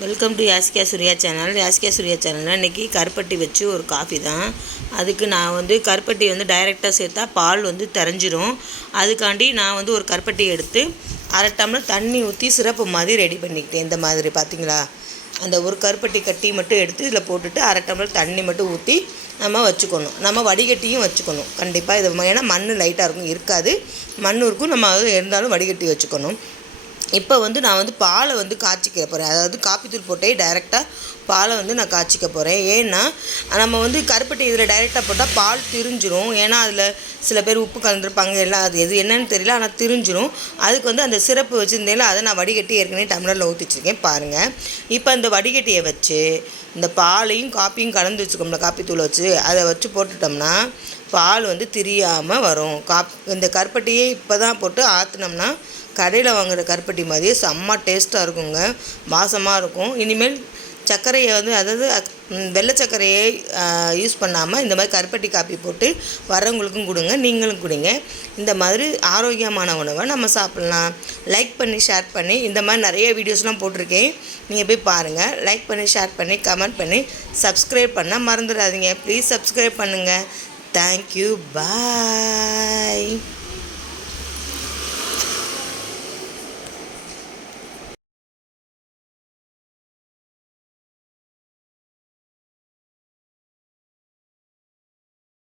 Welcome to Yaskiya Surya channel Yaskiya Surya சேனலில் இன்றைக்கி கருப்பட்டி வச்சு ஒரு காஃபி தான். அதுக்கு நான் வந்து கருப்பட்டி வந்து டைரெக்டாக சேர்த்தா பால் வந்து தெரிஞ்சிரும். அதுக்காண்டி நான் வந்து ஒரு கருப்பட்டி எடுத்து அரை டம்ளர் தண்ணி ஊற்றி சிறப்பு மாதிரி ரெடி பண்ணிக்கிட்டேன். இந்த மாதிரி பார்த்தீங்களா அந்த ஒரு கருப்பட்டி கட்டி மட்டும் எடுத்து இதில் போட்டுட்டு அரை டம்ளர் தண்ணி மட்டும் ஊற்றி நம்ம வச்சுக்கணும். நம்ம வடிகட்டியும் வச்சுக்கணும். கண்டிப்பாக இது ஏன்னா மண் லைட்டாக இருக்கும். இருக்காது. மண் இருக்கும். நம்ம அது இருந்தாலும் வடிகட்டி வச்சுக்கணும். இப்போ வந்து நான் வந்து பாலை வந்து காய்ச்சிக்க போகிறேன் அதாவது காப்பித்தூள் போட்டே டைரெக்டாக பாலை வந்து நான் காய்ச்சிக்க போகிறேன் ஏன்னா நம்ம வந்து கருப்பட்டி இதில் டைரெக்டாக போட்டால் பால் திரிஞ்சிரும். ஏன்னா அதில் சில பேர் உப்பு கலந்துருப்பாங்க. எல்லாம் அது எது என்னன்னு தெரியல. ஆனால் திரிஞ்சிரும். அதுக்கு வந்து அந்த சிறப்பு வச்சுருந்தேல அதை நான் வடிகட்டி ஏற்கனவே டம்ளரில் ஊற்றி வச்சுருக்கேன். பாருங்கள் இப்போ அந்த வடிகட்டியை வச்சு இந்த பாலையும் காப்பியும் கலந்து வச்சுக்கோம்ல காப்பித்தூளை வச்சு அதை வச்சு போட்டுட்டோம்னா பால் வந்து திரியாமல் வரும். காப் இந்த கருப்பட்டியே இப்போ தான் போட்டு ஆற்றுனோம்னா கடையில் வாங்குகிற கருப்பட்டி மாதிரியே செம்ம டேஸ்ட்டாக இருக்குங்க. வாசமாக இருக்கும். இனிமேல் சர்க்கரையை வந்து அதாவது வெள்ளை சர்க்கரையை யூஸ் பண்ணாமல் இந்த மாதிரி கருப்பட்டி காப்பி போட்டு வரவங்களுக்கும் கொடுங்க நீங்களும் கொடுங்க. இந்த மாதிரி ஆரோக்கியமான உணவை நம்ம சாப்பிட்லாம். லைக் பண்ணி ஷேர் பண்ணி இந்த மாதிரி நிறைய வீடியோஸ்லாம் போட்டிருக்கேன். நீங்கள் போய் பாருங்கள் லைக் பண்ணி ஷேர் பண்ணி கமெண்ட் பண்ணி சப்ஸ்கிரைப் பண்ணால் மறந்துடாதீங்க. ப்ளீஸ் சப்ஸ்கிரைப் பண்ணுங்கள் தேங்க்யூ பாய்